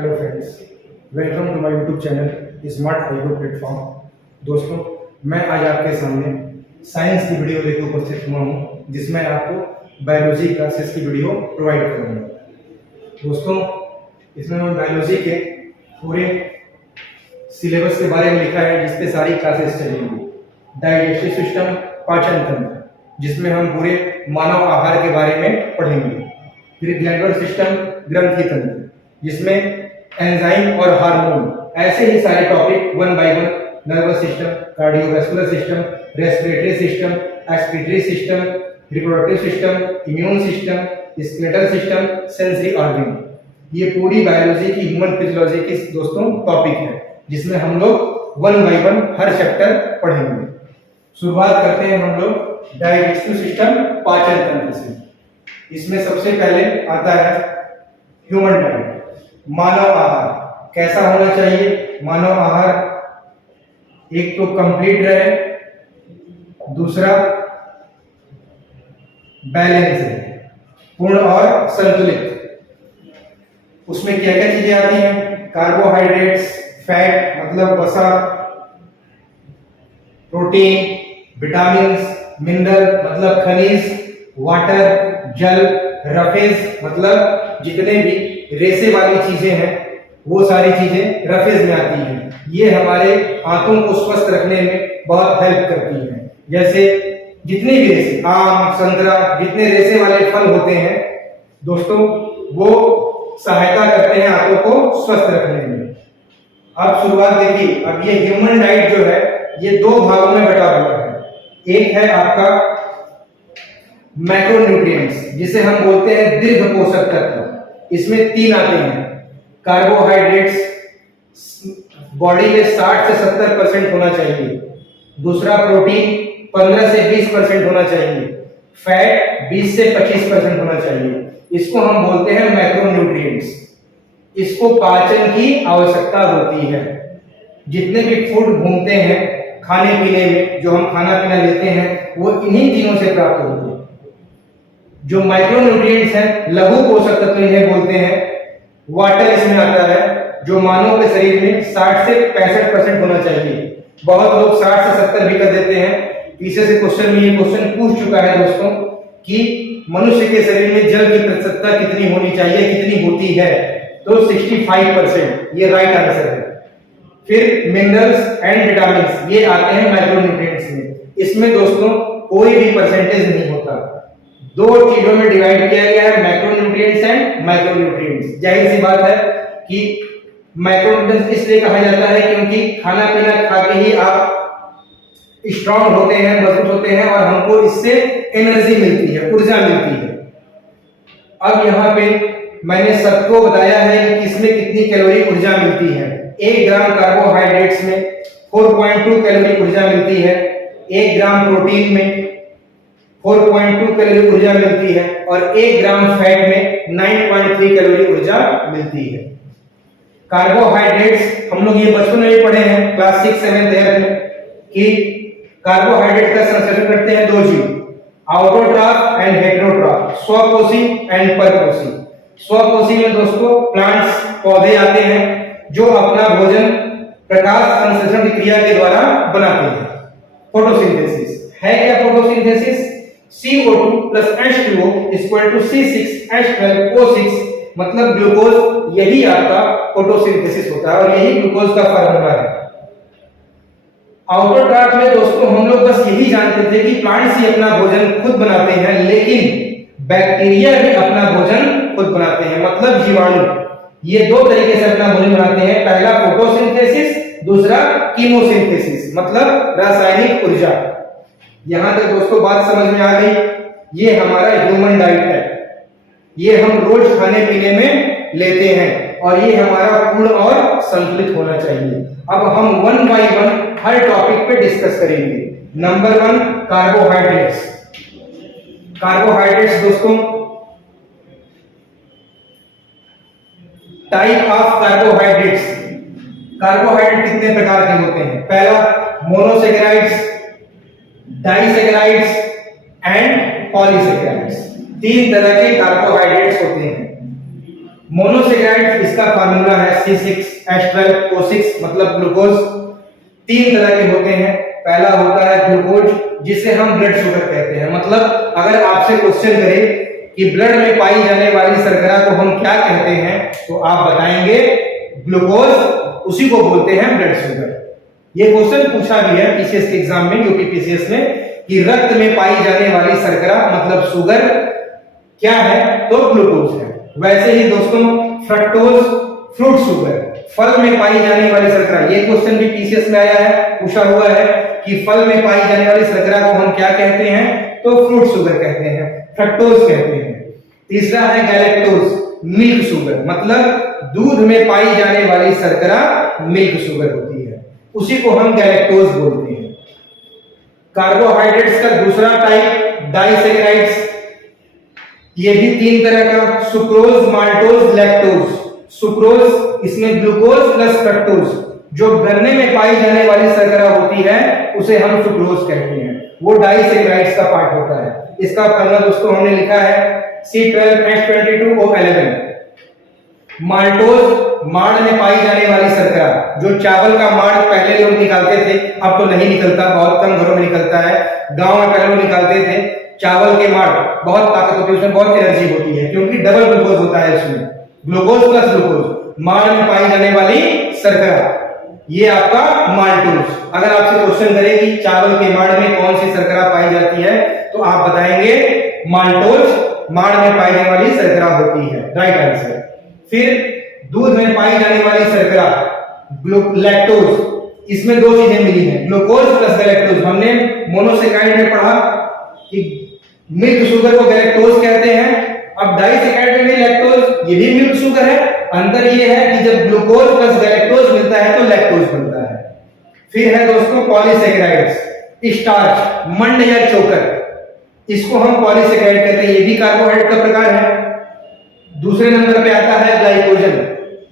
Hello friends, welcome to my YouTube channel smart iGo platform. दोस्तों, मैं आज आपके सामने साइंस की वीडियो लेकर उपस्थित हुआ हूँ, जिसमें आपको बायोलॉजी क्लासेस की वीडियो प्रोवाइड करूँगा। दोस्तों, इसमें मैं बायोलॉजी के पूरे सिलेबस के बारे में लिखा है, जिसपे सारी क्लासेस चलेंगी। डाइजेस्टिव सिस्टम, पाचन तंत्र, जिसमें हम पूरे मानव आहार के बारे में पढ़ेंगे। फिर ग्लैंडुलर सिस्टम, ग्रंथि तंत्र, जिसमें एंजाइम और हार्मोन, ऐसे ही सारे topic one by one. Nervous system, cardiovascular system, respiratory system, excretory system, reproductive system, immune system, skeletal system, sensory organ, ये पूरी बायोलॉजी की, ह्यूमन फिजियोलॉजी की दोस्तों टॉपिक है, जिसमें हम लोग one by one her chapter पढ़ेंगे। शुरुआत करते हैं हम लोग डाइजेस्टिव सिस्टम, पाचन तंत्र से। इसमें सबसे पहले आता है ह्यूमन डाइट, मानव आहार कैसा होना चाहिए। मानव आहार एक तो कंप्लीट रहे, दूसरा बैलेंस है, पूर्ण और संतुलित। उसमें क्या क्या चीजें आती हैं? कार्बोहाइड्रेट्स, फैट मतलब वसा, प्रोटीन, विटामिन्स, मिनरल मतलब खनिज, वाटर जल, रफेज मतलब जितने भी रेसे वाली चीजें हैं, वो सारी चीजें रफेज में आती हैं। ये हमारे आंतों को स्वस्थ रखने में बहुत हेल्प करती हैं। जैसे जितने भी रेसे, आम, संतरा, जितने रेसे वाले फल होते हैं दोस्तों, वो सहायता करते हैं आंतों को स्वस्थ रखने में। अब शुरुआत देखिए। अब ये ह्यूमन डाइट जो है, ये दो भागों में बटा हुआ है। एक है आपका मैक्रोन्यूट्रिएंट्स, जिसे हम बोलते हैं दीर्घ पोषक तत्व। इसमें तीन आते हैं। कार्बोहाइड्रेट्स बॉडी में 60 से 70% होना चाहिए। दूसरा प्रोटीन 15 से 20% होना चाहिए। फैट 20 से 25% होना चाहिए। इसको हम बोलते हैं मैक्रोन्यूट्रिएंट्स। इसको पाचन की आवश्यकता होती है। जितने भी फूड घूमते हैं खाने पीने में, जो हम खाना पीना लेते हैं, वो इन्हीं तीनों से प्राप्त होते हैं। जो माइक्रोन्यूट्रिएंट्स हैं, लघु पोषक तत्व इन्हें बोलते हैं। वाटर इसमें आता है, जो मानव के शरीर में 60 से 65% होना चाहिए। बहुत लोग 60 से 70 भी कर देते हैं। पीछे से क्वेश्चन में ये क्वेश्चन पूछ चुका है दोस्तों कि मनुष्य के शरीर में जल की प्रतिशतता कितनी होनी चाहिए, कितनी होती है? तो 65%, ये राइट आंसर है। फिर मिनरल्स एंड विटामिन्स, ये आते हैं माइक्रोन्यूट्रिएंट्स में। इसमें दोस्तों कोई भी परसेंटेज नहीं होता। दो चीजों में डिवाइड किया गया है, मैक्रोन्यूट्रिएंट्स एंड माइक्रोन्यूट्रिएंट्स। जाहिर सी बात है कि मैक्रोन्यूट्रिएंट्स इसलिए कहा जाता है क्योंकि खाना पीना खा के ही आप स्ट्रांग होते हैं, मजबूत होते हैं, और हमको इससे एनर्जी मिलती है, ऊर्जा मिलती है। अब यहाँ पे मैंने सबको बताया है कि किसमें कितनी कैलोरी ऊर्जा मिलती है। 1 ग्राम कार्बोहाइड्रेट्स में 4.2 कैलोरी ऊर्जा मिलती है। 1 ग्राम प्रोटीन में 4.2 कैलोरी ऊर्जा मिलती है, और 1 ग्राम फैट में 9.3 कैलोरी ऊर्जा मिलती है। कार्बोहाइड्रेट्स हम लोग ये बचपन में भी पढ़े हैं, क्लास 6, 7 में, कि कार्बोहाइड्रेट का संश्लेषण करते हैं दो जीव, ऑटोट्रॉफ एंड हेटेरोट्रॉफ, स्वकोशी एंड परकोशी। स्वकोशी में दोस्तों प्लांट्स, पौधे आते हैं जो अपना भोजन प्रकाश संश्लेषण की क्रिया के द्वारा बनाते हैं। फोटोसिंथेसिस है क्या? Photosynthesis CO2 plus H2O equal to C6H12O6 मतलब ग्लूकोज। यही आपका फोटोसिंथेसिस होता है, और यही ग्लूकोज का फार्मूला है। ऑटोट्रॉफ में दोस्तों हम लोग बस यही जानते थे कि प्लांट्स ही अपना भोजन खुद बनाते हैं, लेकिन बैक्टीरिया भी अपना भोजन खुद बनाते हैं, मतलब जीवाणु। ये दो तरीके से अपना भोजन बनाते हैं। पहला फोटोसिंथेसिस, दूसरा कीमोसिंथेसिस मतलब रासायनिक ऊर्जा। यहां तक दोस्तों बात समझ में आ गई? ये हमारा ह्यूमन डाइट है, ये हम रोज खाने पीने में लेते हैं, और ये हमारा पूर्ण और संतुलित होना चाहिए। अब हम one by one her topic पे डिस्कस करेंगे। Number 1, carbohydrates. कार्बोहाइड्रेट्स दोस्तों, टाइप ऑफ कार्बोहाइड्रेट्स। कार्बोहाइड्रेट कितने प्रकार के होते हैं? पहला मोनोसेकेराइड्स, डाइसेकेराइड्स एंड पॉलीसेकेराइड्स। 3 तरह के कार्बोहाइड्रेट्स होते हैं। मोनोसेक्राइड इसका फार्मूला है C6H12O6, मतलब ग्लूकोज। तीन तरह के होते हैं। पहला होता है ग्लूकोज, जिसे हम ब्लड शुगर कहते हैं। मतलब अगर आपसे क्वेश्चन करे कि ब्लड में पाई जाने वाली शर्करा को हम क्या कहते हैं, तो आप बताएंगे ग्लूकोज, उसी को बोलते हैं ब्लड शुगर। ये क्वेश्चन पूछा भी है पीसीएस के एग्जाम में, यूपी पीसीएस में, कि रक्त में पाई जाने वाली शर्करा मतलब शुगर क्या है, तो ग्लूकोज है। वैसे ही दोस्तों फ्रक्टोज, फ्रूट शुगर, फल में पाई जाने वाली शर्करा, ये क्वेश्चन भी पीसीएस में आया है, पूछा हुआ है कि फल में पाई जाने वाली शर्करा को हम क्या कहते हैं, तो फ्रूट शुगर कहते हैं, फ्रक्टोज कहते हैं। तीसरा है गैलेक्टोज, मिल्क शुगर, मतलब दूध में पाई जाने वाली शर्करा मिल्क शुगर होती है, उसी को हम गैलेक्टोज बोलते हैं। कार्बोहाइड्रेट्स का दूसरा टाइप डाइसेकेराइड्स, ये भी तीन तरह का, सुक्रोज, माल्टोज, लैक्टोज। सुक्रोज, इसमें ग्लूकोज प्लस फ्रक्टोज, जो गन्ने में पाई जाने वाली शर्करा होती है उसे हम सुक्रोज कहते हैं, वो डाइसेकेराइड्स का पार्ट होता है। इसका फॉर्मूला दोस्तों हमने लिखा है C12H22O11। माल्टोज, माड़ में पाई जाने वाली शर्करा, जो चावल का माड़ पहले लोग निकालते थे, अब तो नहीं निकलता, बहुत कम घरों में निकलता है, गांव में पहले लोग निकालते थे। चावल के माड़ बहुत ताकत होती है, उसमें बहुत एनर्जी होती है, क्योंकि डबल ग्लूकोज होता है इसमें, ग्लूकोज प्लस ग्लूकोज। माड़ में पाई जाने वाली शर्करा, ये आपका माल्टोज। अगर आपसे क्वेश्चन करे कि चावल के माड़ में कौन सी शर्करा पाई जाती है, तो आप बताएंगे माल्टोज, माड़ में पाई जाने वाली शर्करा होती है, राइट आंसर। फिर दूध में पाई जाने वाली शर्करा लैक्टोज, इसमें दो चीजें मिली हैं, ग्लूकोज प्लस गैलेक्टोज। हमने मोनोसेक्राइड में पढ़ा कि मिल्क शुगर को गैलेक्टोज कहते हैं, अब डाइसेकेराइड में भी लैक्टोज, ये भी मिल्क शुगर है। अंतर ये है कि जब ग्लूकोज प्लस गैलेक्टोज मिलता है तो लैक्टोज बनता है। फिर है दोस्तों पॉलीसेकेराइड्स, स्टार्च, मंड या चोकर, इसको हम पॉलीसेकेराइड कहते हैं, ये भी कार्बोहाइड्रेट का प्रकार है। दूसरे नंबर पे आता है ग्लाइकोजन,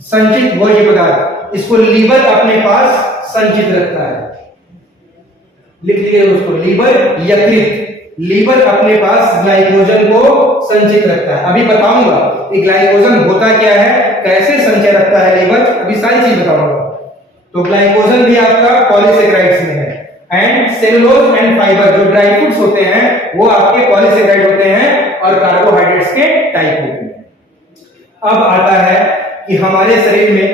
संचित भोज्य पदार्थ, इसको लीवर अपने पास संचित रखता है। लिख लीजिए दोस्तों, लीवर यकृत, लीवर अपने पास ग्लाइकोजन को संचित रखता है। अभी बताऊंगा कि ग्लाइकोजन होता क्या है, कैसे संचय रखता है लीवर, अभी सारी चीज बताऊंगा। तो ग्लाइकोजन भी आपका पॉलीसेकेराइड्स में है। एंड सेलुलोज एंड फाइबर, जो ड्राई फ्रूट्स होते हैं वो आपके पॉलीसेकेराइड होते हैं और कार्बोहाइड्रेट्स के टाइप होते हैं। अब आता है कि हमारे शरीर में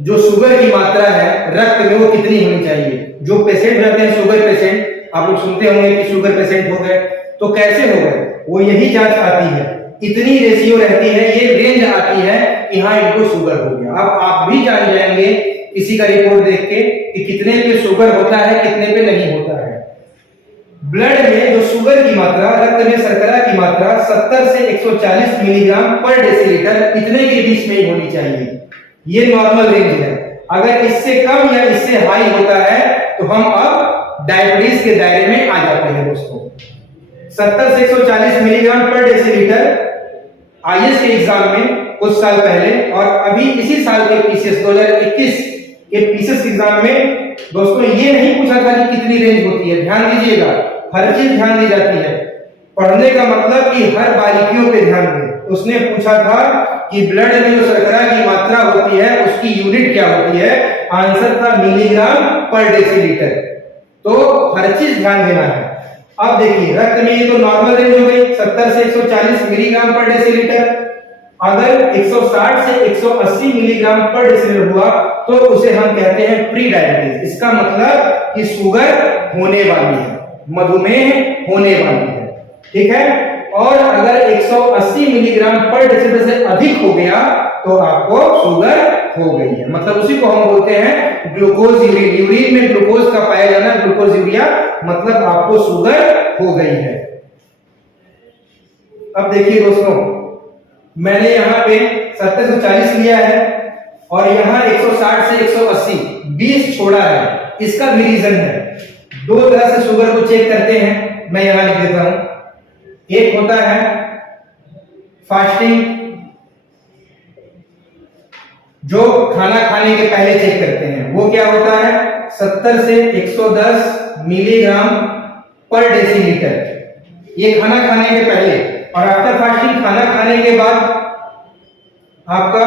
जो शुगर की मात्रा है रक्त में वो कितनी होनी चाहिए। जो पेशेंट रहते हैं शुगर पेशेंट, आप लोग सुनते होंगे कि शुगर पेशेंट हो गए, तो कैसे हो गए, वो यही जांच आती है, इतनी रेशियो रहती है, ये रेंज आती है कि हाँ इनको शुगर हो गया। अब आप भी जान जाएंगे किसी का रिपोर्ट देख के कि कितने पे शुगर होता है, कितने पे नहीं होता है। ब्लड में जो शुगर की मात्रा, रक्त में शर्करा की मात्रा 70 से 140 मिलीग्राम पर डेसीलीटर, इतने के बीच में ही होनी चाहिए, ये नॉर्मल रेंज है। अगर इससे कम या इससे हाई होता है तो हम अब डायबिटीज के दायरे में आ जाते हैं दोस्तों। 70 से 140 मिलीग्राम पर डेसीलीटर आईएएस के एग्जाम में कुछ साल पहले, और अभी इसी साल के पीसीएस 2021 के पीसीएस एग्जाम में दोस्तों ये नहीं पूछा था कि कितनी रेंज होती है। ध्यान दीजिएगा, हर चीज ध्यान दी जाती है, पढ़ने का मतलब कि हर बारीकियों पे ध्यान दें। उसने पूछा था कि ब्लड में जो शर्करा की मात्रा होती है उसकी यूनिट क्या होती है, आंसर था मिलीग्राम पर डेसीलीटर। तो हर चीज ध्यान देना है। अब देखिए रक्त में ये तो नॉर्मल रेंज हो गई 70 से 140 मिलीग्राम पर डेसीलीटर। अगर 160 से 180 मिलीग्राम पर डेसीलीटर हुआ तो उसे हम कहते हैं प्री डायबिटीज। इसका मतलब कि शुगर होने वाली है, मधुमेह होने वाली है, ठीक है। और अगर 180 मिलीग्राम पर डेसीलीटर से अधिक हो गया तो आपको शुगर हो गई है, मतलब उसी को हम बोलते हैं ग्लूकोज यूरिन। यूरिन में ग्लूकोज का पाया जाना, ग्लूकोज यूरिया, मतलब आपको शुगर हो गई है। अब देखिए दोस्तों, मैंने यहाँ पे 70 से 40 लिया है और यहाँ 160 से 180 20 छोड़ा है। इसका भी रीजन है, दो तरह से शुगर को चेक करते हैं, मैं यहाँ लिख देता हूं। एक होता है फास्टिंग, जो खाना खाने के पहले चेक करते हैं, वो क्या होता है 70 से 110 मिलीग्राम पर डेसीलीटर, ये खाना खाने के पहले। और आफ्टर फास्टिंग, खाना खाने के बाद आपका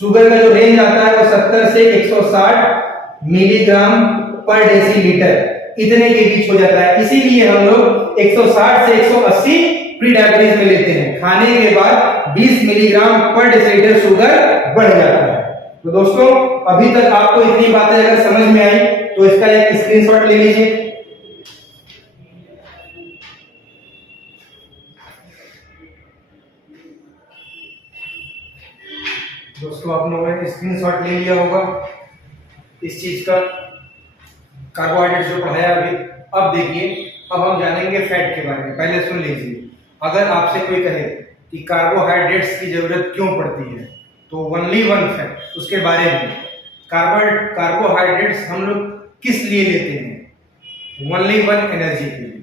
शुगर का जो रेंज आता है वो 70 से 160 मिलीग्राम पर डेसीलीटर इतने के बीच हो जाता है। इसीलिए हम लोग 160 से 180 प्री डायबिटीज में लेते हैं। खाने के बाद 20 मिलीग्राम पर डेसीलीटर शुगर बढ़ जाता है। तो दोस्तों अभी तक आपको इतनी बातें अगर समझ में आई तो इसका एक स्क्रीनशॉट ले लीजिए। दोस्तों आप लोगों ने स्क्रीनशॉट ले लिया होगा इस चीज का, कार्बोहाइड्रेट जो पढ़ाया अभी। अब देखिए, अब हम जानेंगे फैट के बारे में। पहले सुन लीजिए, अगर आपसे कोई कहे कि कार्बोहाइड्रेट्स की जरूरत क्यों पड़ती है तो ओनली वन फैक्ट उसके बारे में। कार्बोहाइड्रेट्स हम लोग किस लिए लेते हैं? ओनली वन, एनर्जी के लिए।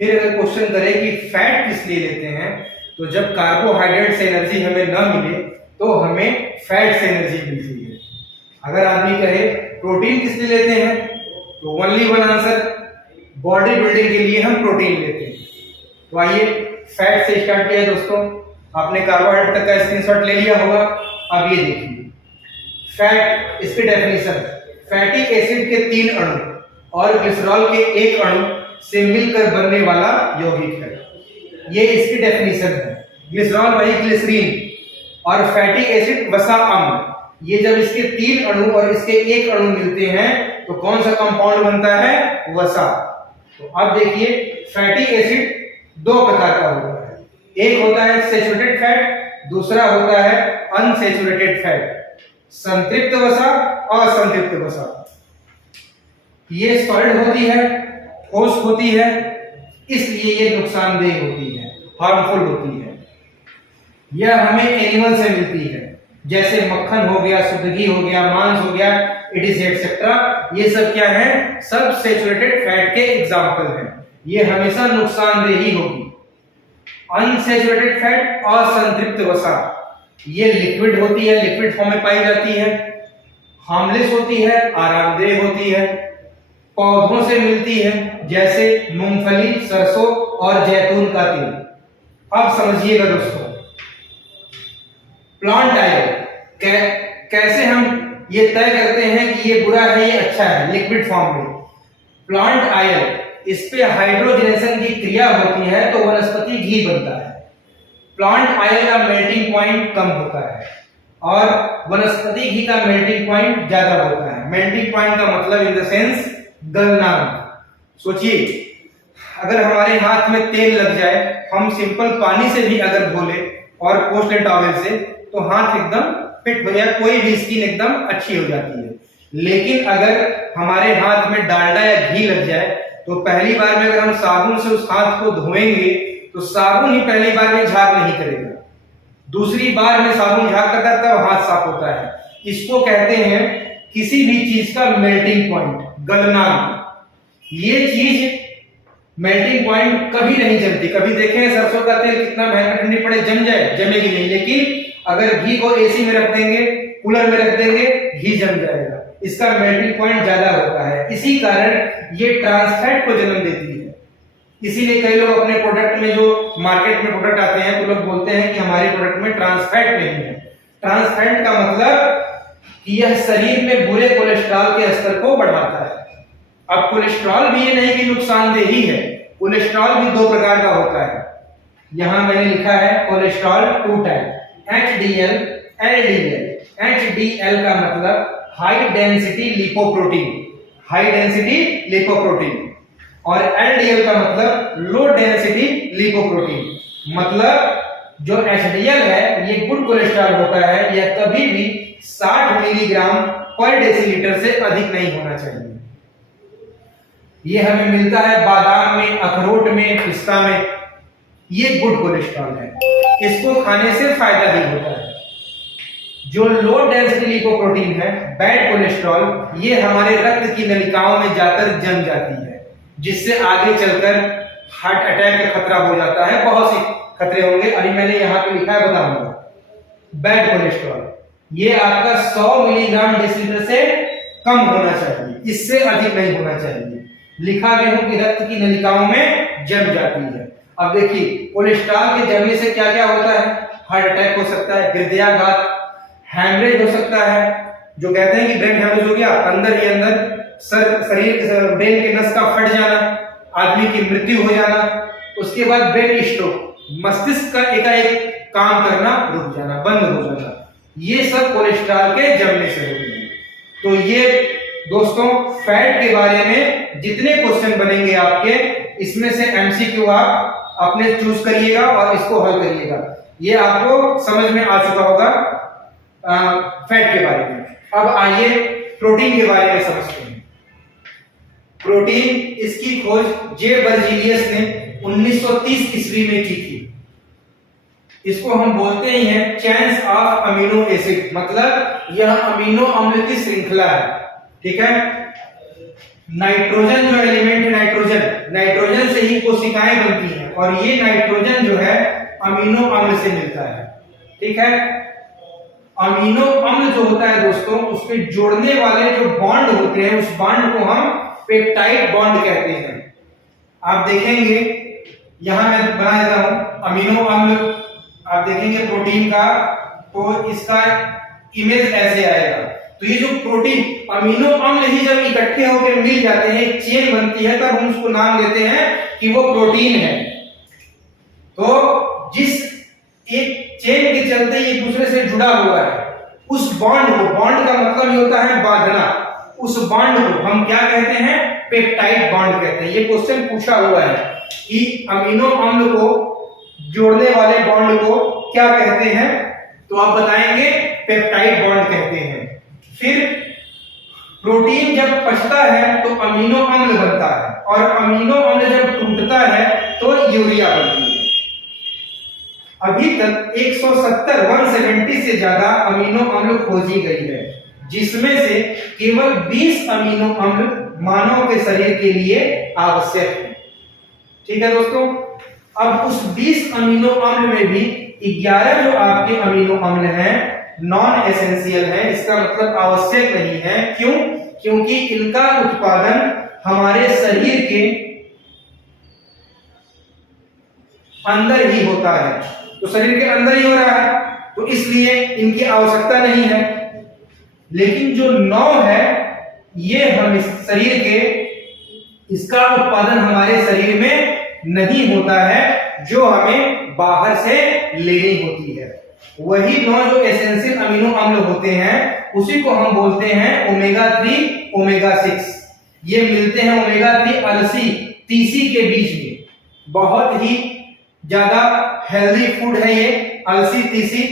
फिर अगर क्वेश्चन करे कि फैट किस लिए लेते हैं तो जब कार्बोहाइड्रेट से एनर्जी हमें ना मिले तो हमें फैट से एनर्जी मिलती है। अगर आदमी कहे प्रोटीन किस लिए लेते हैं तो only one answer, body building के लिए हम प्रोटीन लेते हैं। तो आइए फैट से स्टार्ट किया दोस्तों। आपने कार्बोहाइड्रेट तक का स्क्रीनशॉट ले लिया होगा। अब ये देखिए फैट, इसकी डेफिनेशन, फैटी एसिड के 3 अणु और ग्लिसरॉल के 1 अणु से मिलकर बनने वाला यौगिक है। ये इसकी डेफिनेशन है। ग्लिसरॉल वही ग्लिसरीन और फैटी एसिड वसा अम्ल। ये जब इसके 3 अणु और इसके 1 अणु मिलते हैं तो कौन सा कंपाउंड बनता है? वसा। तो अब देखिए फैटी एसिड 2 प्रकार का होता है। एक होता है सैचुरेटेड फैट, दूसरा होता है अनसैचुरेटेड फैट। संतृप्त वसा, असंतृप्त वसा। ये सॉलिड होती है, ठोस होती है, इसलिए ये नुकसानदेह होती है, हार्मफुल होती है। यह हमें एनिमल से मिलती है, जैसे मक्खन हो गया, शुद्ध घी हो गया, मांस हो गया, इट एक्सेट्रा। ये सब क्या है? सब सैचुरेटेड फैट के एग्जाम्पल हैं। ये हमेशा नुकसानदेह ही होगी। अनसैचुरेटेड फैट, असंतृप्त वसा, ये लिक्विड होती है, लिक्विड फॉर्म में पाई जाती है, हार्मलेस होती है, आरामदेह होती है, पौधों से मिलती है, जैसे मूंगफली, सरसों और जैतून का तेल। अब समझिएगा दोस्तों, प्लांट ऑयल कैसे हम ये तय करते हैं कि ये बुरा है, ये अच्छा है? लिक्विड फॉर्म में प्लांट ऑयल, इस पे हाइड्रोजनेशन की क्रिया होती है तो वनस्पति घी बनता है। प्लांट ऑयल का मेल्टिंग पॉइंट कम होता है और वनस्पति घी का मेल्टिंग पॉइंट ज्यादा होता है। मेल्टिंग पॉइंट का मतलब इन द सेंस गलना। सोचिए, अगर हमारे हाथ में तेल लग जाए, हम सिंपल पानी से भी अगर धोले और पोंछ ले टॉवेल से तो हाथ एकदम फिट हो जाए, कोई भी स्किन एकदम अच्छी हो जाती है। लेकिन अगर हमारे हाथ में डालडा या घी लग जाए तो पहली बार में अगर हम साबुन से उस हाथ को धोएंगे तो साबुन ही पहली बार में झाग नहीं करेगा, दूसरी बार में साबुन झाग करता है तब हाथ साफ होता है। इसको कहते हैं किसी भी चीज का मेल्टिंग पॉइंट, गलना। ये चीज मेल्टिंग पॉइंट कभी नहीं जमती। कभी देखें सरसों का तेल कितना महंगा, ठंडी पड़े जम जाए? जमेगी नहीं। लेकिन अगर घी को एसी में रख देंगे, कूलर में रख देंगे, घी जम जाएगा। इसका मेल्टिंग पॉइंट ज्यादा होता है, इसी कारण ये ट्रांस फैट को जन्म देती है। इसीलिए कई लोग अपने प्रोडक्ट में, जो मार्केट में प्रोडक्ट आते हैं, तो लोग बोलते हैं कि हमारे प्रोडक्ट में ट्रांस फैट नहीं है। ट्रांस फैट का मतलब कि यह शरीर में बुरे कोलेस्ट्रॉल के स्तर को बढ़ाता है। अब कोलेस्ट्रॉल भी ये नहीं कि नुकसानदेह ही है, कोलेस्ट्रॉल भी 2 प्रकार का होता है। यहां मैंने लिखा है cholesterol 2 type, HDL, LDL। HDL का मतलब high density lipoprotein, high density lipoprotein, और LDL का मतलब लो डेंसिटी लिपोप्रोटीन। मतलब जो HDL है ये गुड कोलेस्ट्रॉल होता है, यह कभी भी 60 मिलीग्राम पर डेसीलीटर से अधिक नहीं होना चाहिए। ये हमें मिलता है बादाम में, अखरोट में, पिस्ता में। ये गुड कोलेस्ट्रॉल है, इसको खाने से फायदा ही होता है। जो लो डेंसिटी लिपोप्रोटीन है, बैड कोलेस्ट्रॉल, ये हमारे रक्त की नलिकाओं में जाकर जम जाती है, जिससे आगे चलकर हार्ट अटैक का खतरा हो जाता है। बहुत से खतरे होंगे, अभी मैंने यहाँ पे लिखा है, बताऊंगा। बैड कोलेस्ट्रॉल ये आपका 100 मिलीग्राम डेसीलीटर से कम होना चाहिए, इससे अधिक नहीं होना चाहिए। लिखा गया हो कि रक्त की नलिकाओं में जम जाती है। अब देखिए कोलेस्ट्रॉल के जमने से क्या क्या होता है, हार्ट अटैक हो सकता है, हृदयाघात, हैमरेज हो सकता है, जो कहते हैं कि ब्रेन हैमरेज हो गया, अंदर ही अंदर शरीर ब्रेन के नस का फट जाना, आदमी की मृत्यु हो जाना, उसके बाद ब्रेन स्ट्रोक, मस्तिष्क का एकाएक काम करना रुक जाना, बंद हो जाना, ये सब कोलेस्ट्रॉल के जमने से होते हैं। तो ये दोस्तों फैट के बारे में जितने क्वेश्चन बनेंगे आपके, इसमें से एमसीक्यू आप अपने चूज करिएगा और इसको हल करिएगा। ये आपको समझ में आ चुका होगा फैट के बारे में। अब आइए प्रोटीन के बारे में समझते हैं। प्रोटीन, इसकी खोज जे बर्जीलियस ने 1930 ईस्वी में की थी। इसको हम बोलते ही हैं चेन्स ऑफ अमीनो एसिड, मतलब यह अमीनो अम्ल की श्रृंखला है। ठीक है, नाइट्रोजन जो एलिमेंट है, नाइट्रोजन से ही कोशिकाएं बनती हैं और ये नाइट्रोजन जो है अमीनो अम्ल से मिलता है। ठीक है, अमीनो अम्ल जो होता है दोस्तों, उसके जोड़ने वाले जो बॉन्ड होते हैं, उस बॉन्ड को हम पेप्टाइड बॉन्ड कहते हैं। आप देखेंगे यहां मैं बना देता हूं अमीनो अम्ल, आप देखेंगे प्रोटीन का, तो इसका इमेज ऐसे आएगा। तो ये जो प्रोटीन अमीनो अम्ल ही जब इकट्ठे होकर मिल जाते हैं, एक चेन बनती है, तब हम उसको नाम देते हैं कि वो प्रोटीन है। तो जिस एक चेन के चलते एक दूसरे से जुड़ा हुआ है, उस बॉन्ड को, बॉन्ड का मतलब ये होता है बांधना, उस बॉन्ड को हम क्या कहते हैं, पेप्टाइड बॉन्ड कहते हैं। ये क्वेश्चन पूछा हुआ है कि अमीनो अम्ल को जोड़ने वाले बॉन्ड को क्या कहते हैं, तो आप बताएंगे पेप्टाइड बॉन्ड कहते हैं। फिर प्रोटीन जब पचता है तो अमीनो अम्ल बनता है, और अमीनो अम्ल जब टूटता है तो यूरिया बनती है। अभी तक 170 से ज्यादा अमीनो अम्ल खोजी गई है, जिसमें से केवल 20 अमीनो अम्ल मानव के शरीर के लिए आवश्यक है। ठीक है दोस्तों, अब उस 20 अमीनो अम्ल में भी 11 जो आपके अमीनो अम्ल हैं नॉन एसेंशियल है, इसका मतलब आवश्यक नहीं है। क्यों? क्योंकि इनका उत्पादन हमारे शरीर के अंदर ही होता है, तो शरीर के अंदर ही हो रहा है, तो इसलिए इनकी आवश्यकता नहीं है। लेकिन जो 9 है, ये हम शरीर के, इसका उत्पादन हमारे शरीर में नहीं होता है, जो हमें बाहर से लेनी होती है। वही 9 जो एसेंशियल अमीनो अम्ल होते हैं, उसी को हम बोलते हैं ओमेगा 3, ओमेगा 6। ये मिलते हैं ओमेगा 3 अलसी, तीसी के बीज में। बहुत ही ज्यादा हेल्दी फूड है ये अलसी, तीसी।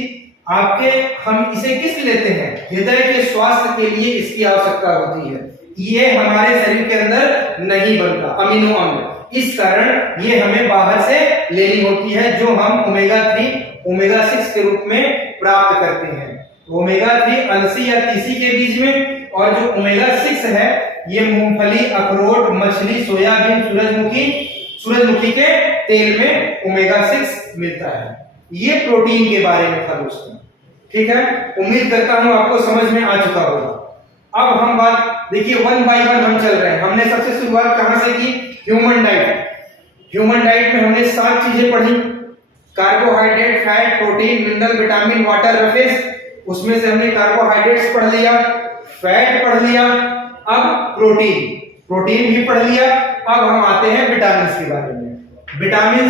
आपके हम इसे किस लेते हैं, हृदय के स्वास्थ्य के लिए इसकी आवश्यकता होती है। ये हमारे शरीर के अंदर नहीं बनता अमीनो अम्ल, इस कारण ये हमें बाहर से लेनी होती है, जो हम ओमेगा 3, ओमेगा 6 के रूप में प्राप्त करते हैं। ओमेगा 3 अलसी या तीसी के बीज में, और जो ओमेगा 6 है ये मूंगफली, अखरोट, मछली, सोयाबीन, सूरजमुखी के तेल में ओमेगा 6 मिलता है। ये प्रोटीन के बारे में था दोस्तों। ठीक है, उम्मीद करता हूं आपको समझ में आ चुका होगा। अब हम बात देखिए 1 बाय 1 हम चल रहे हैं। हमने सबसे शुरुआत कहां से की, ह्यूमन डाइट। ह्यूमन डाइट में हमने 7 चीजें पढ़ी, carbohydrate, fat, protein, mineral, vitamin, water, roughage. उसमें से हमने कार्बोहाइड्रेट्स पढ़ लिया, फैट पढ़ लिया, अब प्रोटीन भी पढ़ लिया। अब हम आते हैं विटामिन के बारे में। विटामिन,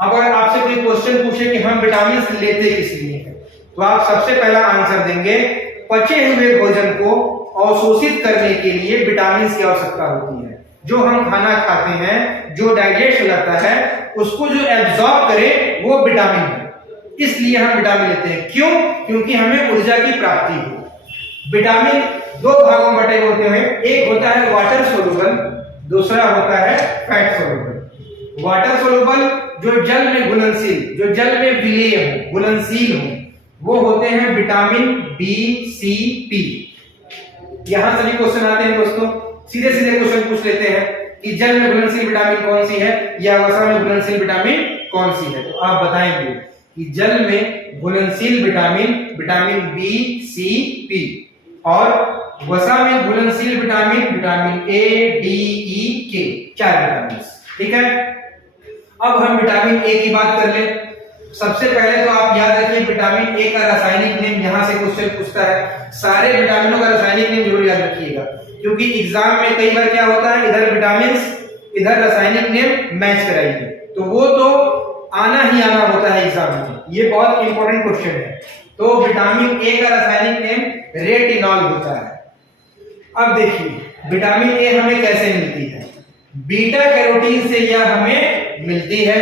अगर आपसे कोई क्वेश्चन पूछे कि हम विटामिन लेते किस लिए हैं, तो आप सबसे पहला आंसर देंगे पचे हुए भोजन को अवशोषित करने के लिए विटामिन की आवश्यकता होती है। जो हम खाना खाते हैं, जो डाइजेस्ट होता है, उसको जो एब्जॉर्ब करे वो विटामिन है, इसलिए हम विटामिन लेते हैं। क्यों? क्योंकि हमें ऊर्जा की प्राप्ति हो। विटामिन 2 भागों में बटे होते हैं, एक होता है वाटर सोलुबल, दूसरा होता है फैट सोलुबल। वाटर सोलुबल जो जल में घुलनशील, जो जल में विलेय हो, घुलनशील हो, वो होते हैं विटामिन बी, सी, पी। यहां सभी क्वेश्चन आते हैं दोस्तों, सीधे क्वेश्चन पूछ लेते हैं कि जल में घुलनशील विटामिन कौन सी है या वसा में घुलनशील विटामिन कौन सी है, तो आप बताएंगे कि जल में घुलनशील विटामिन बी, सी, पी, और वसा में घुलनशील विटामिन ए, डी, ई, के, 4 विटामिन। ठीक है, अब हम विटामिन ए की बात कर लें। सबसे पहले तो आप याद रखिए विटामिन ए का रासायनिक नेम, यहां से क्वेश्चन पूछता है, सारे विटामिनों का रासायनिक नेम जरूर याद रखिएगा, क्योंकि एग्जाम में कई बार क्या होता है, इधर विटामिन इधर रासायनिक नेम मैच कराइए, तो वो तो आना ही आना होता है एग्जाम में, ये बहुत इंपॉर्टेंट क्वेश्चन है। तो विटामिन ए का रासायनिक नेम रेटिनॉल होता है। अब देखिए विटामिन ए हमें कैसे मिलती है, बीटा कैरोटीन से यह हमें मिलती है।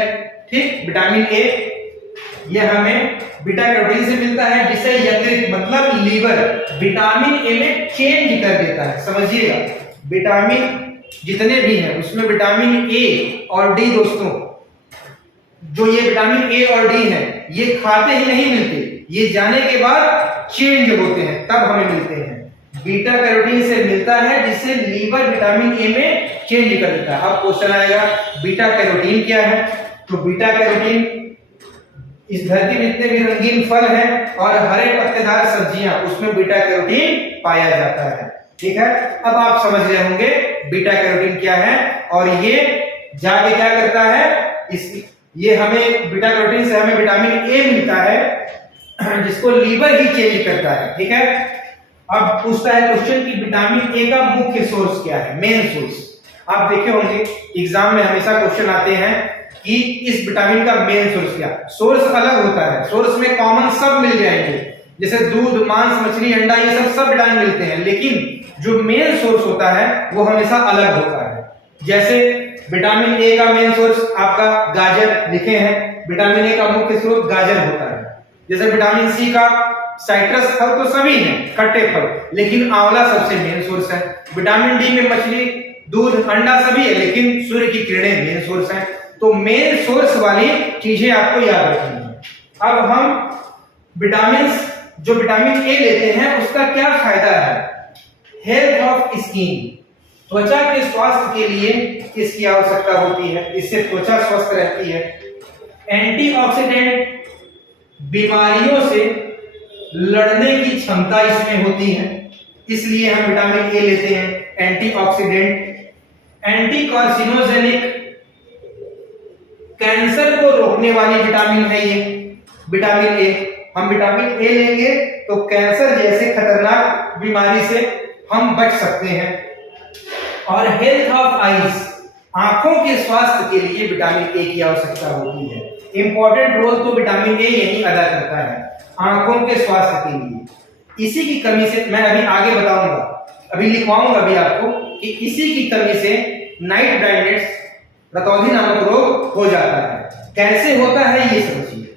ठीक, विटामिन ए यह हमें बीटा कैरोटीन से मिलता है, जिसे यकृत मतलब लीवर विटामिन ए में चेंज कर देता है। समझिएगा, विटामिन जितने भी हैं उसमें विटामिन ए और डी दोस्तों, जो ये विटामिन ए और डी है ये खाते ही नहीं मिलते, ये जाने के बाद चेंज होते हैं तब हमें मिलते हैं। बीटा कैरोटीन से मिलता है जिससे लीवर विटामिन ए में चेंज कर देता है। अब क्वेश्चन आएगा बीटा कैरोटीन क्या है, तो बीटा कैरोटीन इस धरती में जितने भी रंगीन फल हैं और हरे पत्तेदार सब्जियां उसमें बीटा कैरोटीन पाया जाता है। ठीक है, अब आप समझ रहे होंगे बीटा कैरोटीन क्या है, और ये जाके क्या करता है, ये हमें बीटा कैरोटीन से हमें विटामिन ए मिलता है जिसको लीवर ही चेंज करता है। ठीक है, अब पूछता है क्वेश्चन कि विटामिन ए का मुख्य सोर्स क्या है, मेन सोर्स। आप देखे होंगे एग्जाम में हमेशा क्वेश्चन आते हैं कि इस विटामिन का मेन सोर्स क्या। सोर्स अलग होता है, सोर्स में कॉमन सब मिल जाएंगे, जैसे दूध, मांस, मछली, अंडा, ये सब विटामिन मिलते हैं, लेकिन जो मेन सोर्स होता है वो हमेशा अलग होता है। जैसे विटामिन ए का मेन सोर्स आपका गाजर लिखे हैं, विटामिन ए का मुख्य स्रोत गाजर होता है। जैसे विटामिन सी का साइट्रस फल तो सभी हैं, खट्टे फल, लेकिन आंवला सबसे मेन सोर्स है। विटामिन डी में मछली, दूध, अंडा सभी है, लेकिन सूर्य की किरणें मेन सोर्स है। तो मेन सोर्स वाली चीजें आपको याद रखनी है। अब हम विटामिन जो विटामिन ए लेते हैं उसका क्या फायदा है, हेल्थ ऑफ स्किन, त्वचा के स्वास्थ्य के लिए इसकी आवश्यकता होती है, इससे त्वचा स्वस्थ रहती है। एंटीऑक्सीडेंट, बीमारियों से लड़ने की क्षमता इसमें होती है, इसलिए हम विटामिन ए लेते हैं। एंटीऑक्सीडेंट, एंटी कार्सिनोजेनिक, कैंसर को रोकने वाली विटामिन है ये विटामिन ए। हम विटामिन ए लेंगे तो कैंसर जैसे खतरनाक बीमारी से हम बच सकते हैं। और हेल्थ ऑफ आईज, आंखों के स्वास्थ्य के लिए विटामिन ए की आवश्यकता होती है। इंपॉर्टेंट रोल तो विटामिन ए यही अदा करता है आंखों के स्वास्थ्य के लिए। इसी की कमी से मैं अभी आगे बताऊंगा, अभी लिखवाऊंगा अभी आपको कि इसी की कमी से नाइट ब्लाइंडनेस, रतौंधी नामक रोग हो जाता है। कैसे होता है ये समझिए।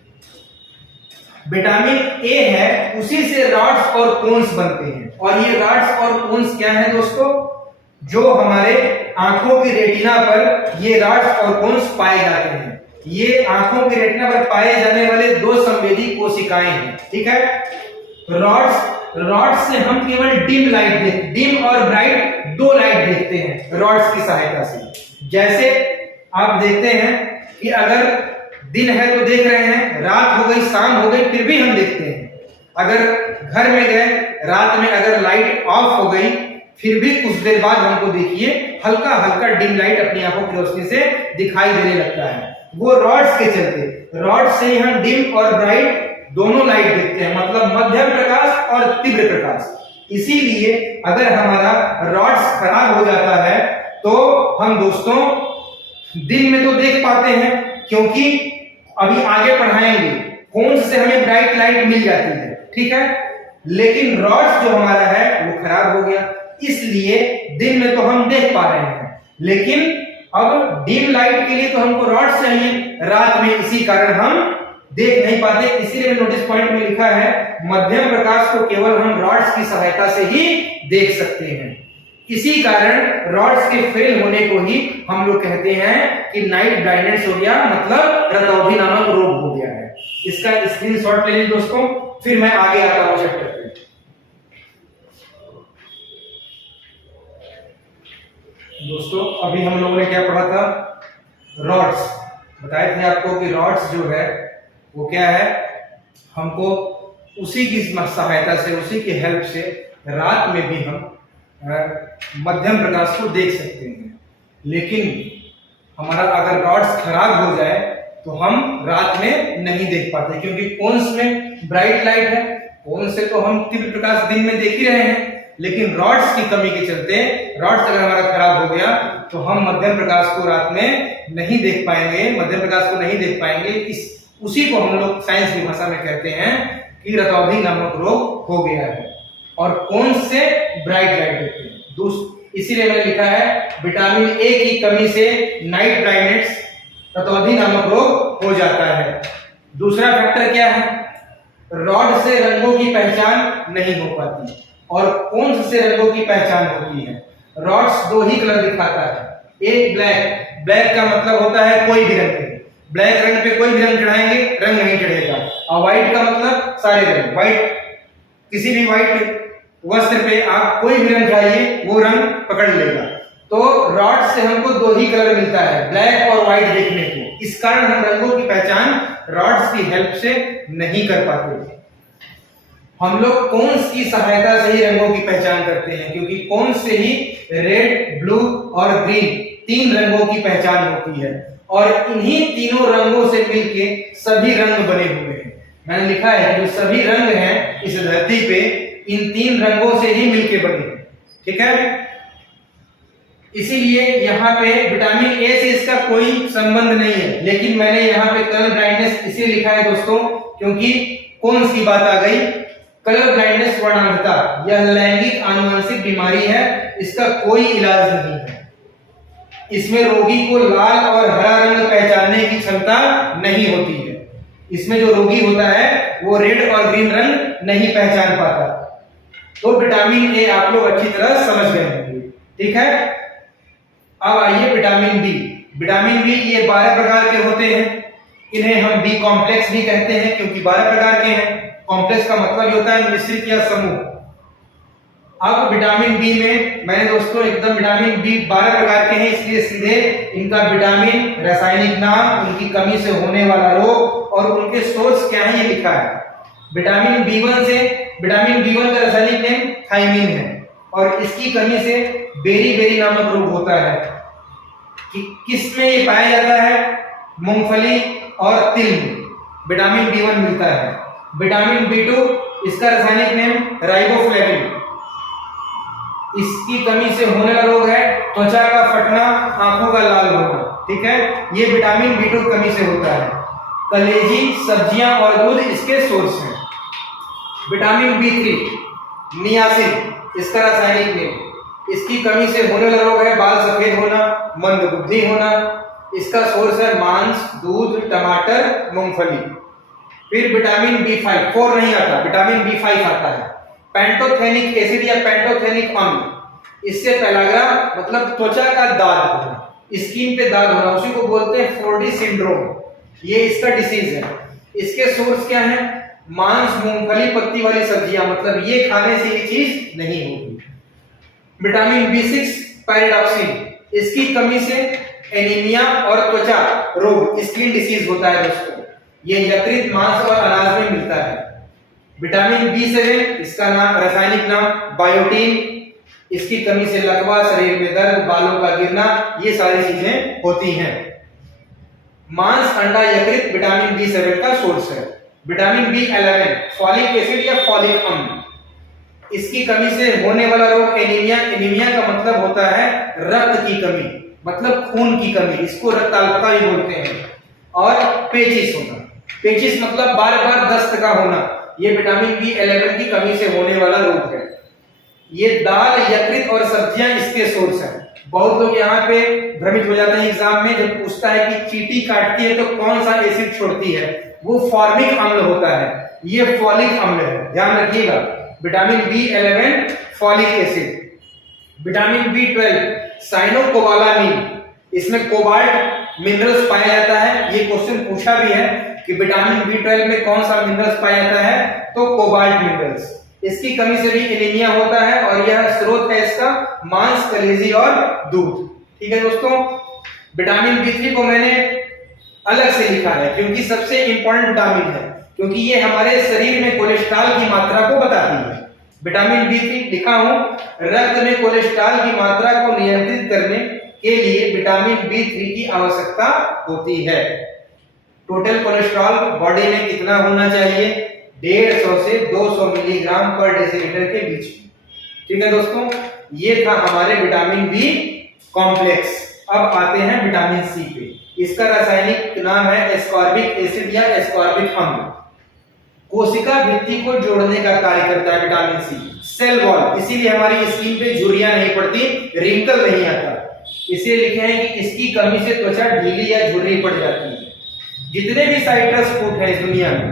विटामिन ए है, उसी से रॉड्स और कोन्स बनते हैं, और ये रॉड्स और कोन्स क्या है दोस्तों, जो हमारे आंखों की रेटिना पर ये रॉड्स और कोन्स पाए जाते हैं। ये आंखों की रेटिना पर पाए जाने वाले दो संवेदी कोशिकाएं हैं। ठीक है, रॉड्स से हम केवल डिम और ब्राइट दो लाइट देखते हैं रॉड्स की सहायता से। जैसे आप देखते हैं कि अगर दिन है तो देख रहे हैं, रात हो गई, शाम हो गई, फिर भी हम देखते हैं। अगर घर में गए, रात में अगर लाइट ऑफ हो गई, फिर भी कुछ देर बाद हमको देखिए हल्का हल्का डिम लाइट अपनी आंखों की रोशनी से दिखाई देने लगता है। वो रॉड्स के चलते, रॉड से ही हम डिम और ब्राइट दोनों लाइट देखते हैं, मतलब मध्यम प्रकाश और तीव्र प्रकाश। इसीलिए अगर हमारा रॉड्स खराब हो जाता है तो हम दोस्तों दिन में तो देख पाते हैं, क्योंकि अभी आगे पढ़ाएंगे फोन से हमें ब्राइट लाइट मिल जाती है। ठीक है, लेकिन रॉड्स जो हमारा है वो खराब हो गया, इसलिए दिन में तो हम देख पा रहे हैं, लेकिन अब डिम लाइट के लिए तो हमको रॉड्स चाहिए, रात में इसी कारण हम देख नहीं पाते। इसीलिए नोटिस पॉइंट में लिखा है मध्यम प्रकाश को केवल हम रॉड्स की सहायता से ही देख सकते हैं। इसी कारण रॉड्स के फेल होने को ही हम लोग कहते हैं कि नाइट ब्लाइंडनेस हो गया, मतलब रतौंधी नामक रोग हो गया है। इसका स्क्रीनशॉट ले लीजिए दोस्तों, फिर मैं आगे आता हूं चैप्टर पे। दोस्तों अभी हम लोगों ने क्या पढ़ा था, रॉड्स बताए थे आपको कि रॉड्स जो है वो क्या है, हमको उसी की सहायता से, उसी की हेल्प से रात में भी हम मध्यम प्रकाश को देख सकते हैं। लेकिन हमारा अगर रॉड्स खराब हो जाए तो हम रात में नहीं देख पाते, क्योंकि कोन्स में ब्राइट लाइट है, कोन से तो हम तीव्र प्रकाश दिन में देख ही रहे हैं, लेकिन रॉड्स की कमी के चलते रॉड्स अगर हमारा खराब हो गया तो हम मध्यम प्रकाश को रात में नहीं देख पाएंगे, मध्यम प्रकाश को नहीं देख पाएंगे। उसी को हम लोग साइंस की भाषा में कहते हैं कि रतौंधी नामक रोग हो गया है, और कौन से ब्राइट लाइट देखते हैं। इसीलिए मैंने लिखा है विटामिन ए की कमी से नाइट ब्लाइंडनेस रतौंधी नामक रोग हो जाता है। दूसरा फैक्टर क्या है, रॉड से रंगों की पहचान नहीं हो पाती, और कौन से रंगों की पहचान होती है। रॉड्स दो ही कलर दिखाता है, एक ब्लैक, ब्लैक का मतलब होता है कोई भी रंग, ब्लैक रंग पे कोई भी रंग चढ़ाएंगे रंग नहीं चढ़ेगा, और व्हाइट का मतलब सारे रंग, व्हाइट किसी भी व्हाइट वस्त्र पे आप कोई भी रंग चढ़ाइए वो रंग पकड़ लेगा। तो रॉड से हमको दो ही कलर मिलता है, ब्लैक और व्हाइट देखने को, इस कारण हम रंगों की पहचान रॉड्स की हेल्प से नहीं कर पाते। हम लोग कोन्स की सहायता से ही रंगों की पहचान करते हैं, क्योंकि कोन्स से ही रेड, ब्लू और ग्रीन तीन रंगों की पहचान होती है, और इन्हीं तीनों रंगों से मिलके सभी रंग बने हुए हैं। मैंने लिखा है कि जो सभी रंग हैं इस धरती पे इन तीन रंगों से ही मिलके बने हैं, ठीक है। इसीलिए यहाँ पे विटामिन ए से इसका कोई संबंध नहीं है, लेकिन मैंने यहाँ पे कलर ब्लाइंडनेस इसलिए लिखा है दोस्तों क्योंकि कोन्स की बात आ गई। कलर ब्लाइंडनेस वर्णांधता यह लैंगिक आनुवंशिक बीमारी है, इसका कोई इलाज नहीं है। इसमें रोगी को लाल और हरा रंग पहचानने की क्षमता नहीं होती है। इसमें जो रोगी होता है वो रेड और ग्रीन रंग नहीं पहचान पाता। तो विटामिन ए आप लोग अच्छी तरह समझ गए होंगे, ठीक है। अब आइए विटामिन बी। विटामिन बी ये 12 प्रकार के होते हैं, इन्हें हम बी कॉम्प्लेक्स भी कहते हैं क्योंकि 12 प्रकार के हैं। कॉम्प्लेक्स का मतलब होता है मिश्रित या समूह। अब विटामिन बी में मैंने दोस्तों एकदम विटामिन बी 12 प्रकार के हैं, इसलिए सीधे इनका विटामिन, रासायनिक नाम, उनकी कमी से होने वाला रोग और उनके सोर्स क्या है ये लिखा है। विटामिन बी1 का रासायनिक नेम थायमीन है, और इसकी कमी से बेरी नामक रोग होता है। किसमें ये पाया जाता है? मूंगफली और तिल में विटामिन बी1 मिलता है। विटामिन बी2 इसका रासायनिक नेम राइबोफ्लेविन, इसकी कमी से होने वाला रोग है त्वचा का फटना, आंखों का लाल होना, ठीक है। ये विटामिन बी2 कमी से होता है। कलेजी, सब्जियां और दूध इसके सोर्स हैं। विटामिन बी3 नियासिन इसका रासायनिक नेम, इसकी कमी से होने वाला रोग है बाल सफेद होना, मंदबुद्धि होना, इसका सोर्स है मांस, दूध, टमाटर, मूंगफली। फिर विटामिन बी5, 4 नहीं आता, विटामिन बी5 आता है। पेंटोथेनिक एसिड या पेंटोथेनिक अम्ल, इससे पेलाग्रा मतलब त्वचा का दाग होना, स्किन पे दाग होना, उसी को बोलते हैं 4D सिंड्रोम, ये इसका डिसीज है। इसके सोर्स क्या है? मांस, मूंगफली, पत्ती वाली सब्जियां, मतलब ये खाने से ये चीज नहीं होगी। विटामिन बी6 पैराडॉक्सिन, इसकी कमी से एनीमिया और त्वचा रोग, स्किन डिसीज होता है दोस्तों। ये यकृत, मांस और अनाज में मिलता है। विटामिन बी7 इसका नाम, रासायनिक नाम बायोटीन, इसकी कमी से लकवा, शरीर में दर्द, बालों का गिरना, ये सारी चीजें होती हैं। मांस, अंडा, यकृत विटामिन बी7 का सोर्स है। विटामिन बी11 फॉलिक एसिड या फॉलिक अम्ल, इसकी कमी से होने वाला रोग एनीमिया। एनीमिया का मतलब होता है रक्त की कमी, मतलब खून की कमी, इसको रक्ताल्पता भी बोलते हैं। और पेचिस होना, पेचिस मतलब बार बार दस्त का होना, ये विटामिन बी11 की कमी से होने वाला रोग है। ये दाल, यकृत और सब्जियां इसके सोर्स हैं। बहुत लोग यहाँ पे भ्रमित हो जाते हैं एग्जाम में, जब पूछता है कि चींटी काटती है तो कौन सा एसिड छोड़ती है, वो फॉर्मिक अम्ल होता है, ये फॉलिक अम्ल है, ध्यान रखिएगा। विटामिन बी11 फॉलिक एसिड। विटामिन बी12 साइनोकोबालामीन, इसमें कोबाल्ट मिनरल्स पाया जाता है। ये क्वेश्चन पूछा भी है कि विटामिन बी12 में कौन सा मिनरल्स पाया जाता है, तो कोबाल्ट मिनरल्स। इसकी कमी से भी एनीमिया होता है, और यह स्रोत है इसका मांस, कलेजी और दूध, ठीक है दोस्तों। विटामिन बी3 को मैंने अलग से लिखा है क्योंकि सबसे इंपॉर्टेंट विटामिन है, क्योंकि ये हमारे शरीर में कोलेस्ट्रॉल की मात्रा को बताती है। विटामिन बी3 लिखा हूं, रक्त में कोलेस्ट्रॉल की मात्रा को नियंत्रित करने के लिए विटामिन B3 की आवश्यकता होती है। टोटल कोलेस्ट्रॉल बॉडी में कितना होना चाहिए? 150 से 200 मिलीग्राम पर डेसीलीटर के बीच में। ठीक है दोस्तों, ये था हमारे विटामिन बी कॉम्प्लेक्स। अब आते हैं विटामिन सी पे। इसका रासायनिक नाम है एस्कॉर्बिक एसिड या एस्कॉर्बिक अम्ल। कोशिका भित्ति को जोड़ने का कार्य करता है विटामिन सी, सेल वॉल, इसीलिए हमारी स्किन पे झुर्रियां नहीं पड़ती, रिंकल नहीं आता। इसे लिखे हैं कि इसकी कमी से त्वचा ढीली या झुर्री पड़ जाती है। जितने भी साइट्रस फ्रूट है इस दुनिया में,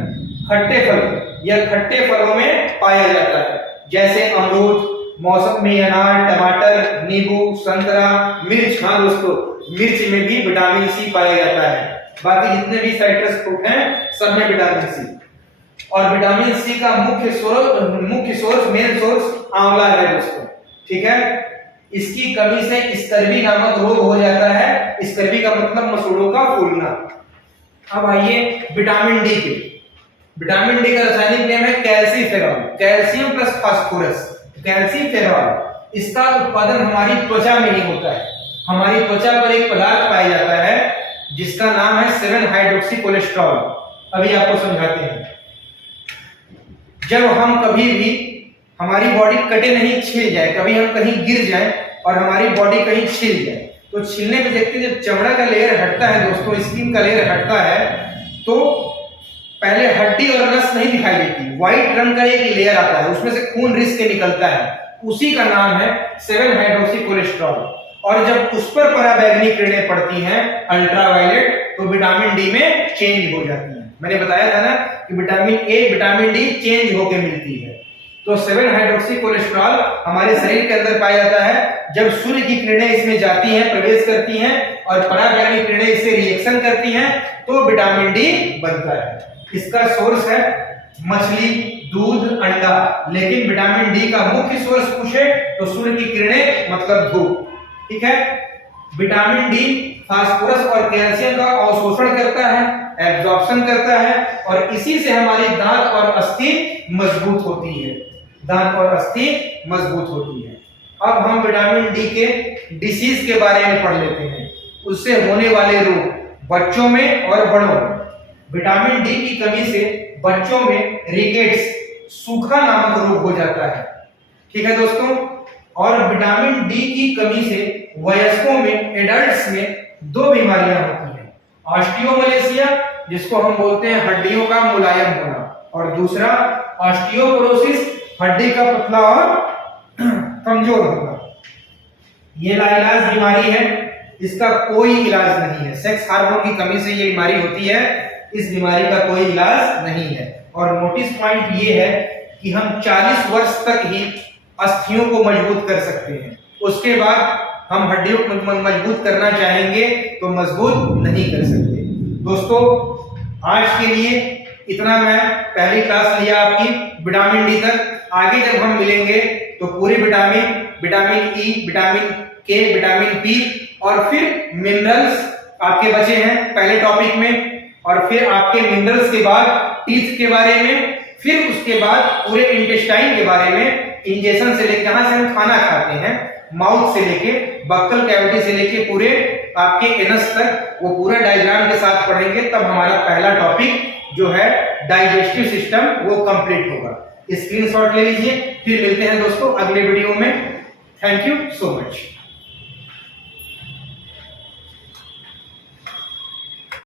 खट्टे फल या खट्टे फलों में पाया जाता है, जैसे अमरूद, मौसमी अनार, टमाटर, नींबू, संतरा, मिर्च। हाँ दोस्तों, मिर्च में भी विटामिन सी पाया जाता है। बाकी जितने भी साइट्रस फ्रूट हैं सब में विटामिन सी। और विटामिन सी का मुख्य सोर्स मेन सोर्स आंवला है दोस्तों। ठीक है, इसकी कमी से स्कर्वी नामक रोग हो जाता है। स्कर्वी का मतलब मसूड़ों का फूलना। अब आइए विटामिन डी पे। विटामिन डी का रासायनिक नाम है calciferol, calcium plus phosphorus, calciferol. इसका उत्पादन हमारी त्वचा में ही होता है। हमारी त्वचा पर एक पदार्थ पाया जाता है जिसका नाम है 7 हाइड्रोक्सी कोलेस्ट्रॉल। अभी आपको समझाते हैं। जब हम कभी भी हमारी बॉडी कटे नहीं, छिल जाए, कभी हम कहीं गिर जाए और हमारी बॉडी कहीं छिल जाए, तो छिलने पे देखते हैं जब चमड़ा का लेयर हटता है दोस्तों, स्किन का लेयर हटता है, तो पहले हड्डी और नस नहीं दिखाई देती, व्हाइट रंग का एक लेयर आता है, उसमें से खून रिस के निकलता है, उसी का नाम है 7 हाइड्रोक्सी कोलेस्ट्रॉल। और जब उस पर पराबैंगनी किरणें पड़ती हैं, अल्ट्रावायलेट, तो विटामिन डी में चेंज हो जाती है। मैंने बताया था ना कि vitamin A, vitamin D change होकर मिलती है। तो 7 हाइड्रोक्सी कोलेस्ट्रॉल हमारे शरीर के अंदर पाया जाता है जब सूर्य की किरणें इसमें जाती हैं, प्रवेश करती हैं और पराबैंगनी किरणें इससे रिएक्शन करती हैं, तो विटामिन डी बनता है। इसका सोर्स है मछली, दूध, अंडा। लेकिन विटामिन डी का मुख्य सोर्स पूछे तो सूर्य की किरणें मतलब धूप। ठीक है, विटामिन डी फास्फोरस और कैल्शियम का अवशोषण करता है, एब्जॉर्प्शन करता है, और इसी से हमारी दांत और अस्थि मजबूत होती है। दांत और अस्थि मजबूत होती है। अब हम विटामिन डी के डिसीज के बारे में पढ़ लेते हैं, उससे होने वाले रोग बच्चों में और बड़ों में। विटामिन डी की कमी से बच्चों में रिकेट्स, सूखा नामक रोग हो जाता है। ठीक है दोस्तों, और विटामिन डी की कमी से वयस्कों में, एडल्ट्स में 2 बीमारियां होती हैं। ऑस्टियोमलेशिया, जिसको हम बोलते हैं हड्डियों का मुलायम होना, और दूसरा ऑस्टियोपोरोसिस, हड्डी का पतला और कमजोर होना। ये लाइलाज बीमारी है, इसका कोई इलाज नहीं है। सेक्स हार्मोन की कमी से ये बीमारी होती है, इस बीमारी का कोई इलाज नहीं है। और नोटिस पॉइंट ये है कि हम 40 वर्ष तक ही अस्थियों को मजबूत कर सकते हैं, उसके बाद हम हड्डियों को मजबूत करना चाहेंगे तो मजबूत नहीं कर सकते। दोस्तों, आज के लिए इतना। मैं पहली क्लास लिया आपकी विटामिन डी तक। आगे जब हम मिलेंगे तो पूरे विटामिन ई, विटामिन के, विटामिन पी और फिर मिनरल्स आपके बचे हैं पहले टॉपिक में, और फिर आपके मिनरल्स के बाद टीथ के बारे में, फिर उसके बाद पूरे इंटेस्टाइन के बारे में, इंजेक्शन से लेकर जहां से हम खाना खाते हैं, माउथ से लेके, बक्कल कैविटी से लेके पूरे आपके एनस तक, वो पूरा डायग्राम के साथ पढ़ेंगे। तब हमारा पहला टॉपिक जो है डाइजेस्टिव सिस्टम वो कंप्लीट होगा। स्क्रीनशॉट ले लीजिए। फिर मिलते हैं दोस्तों अगले वीडियो में। Thank you so much.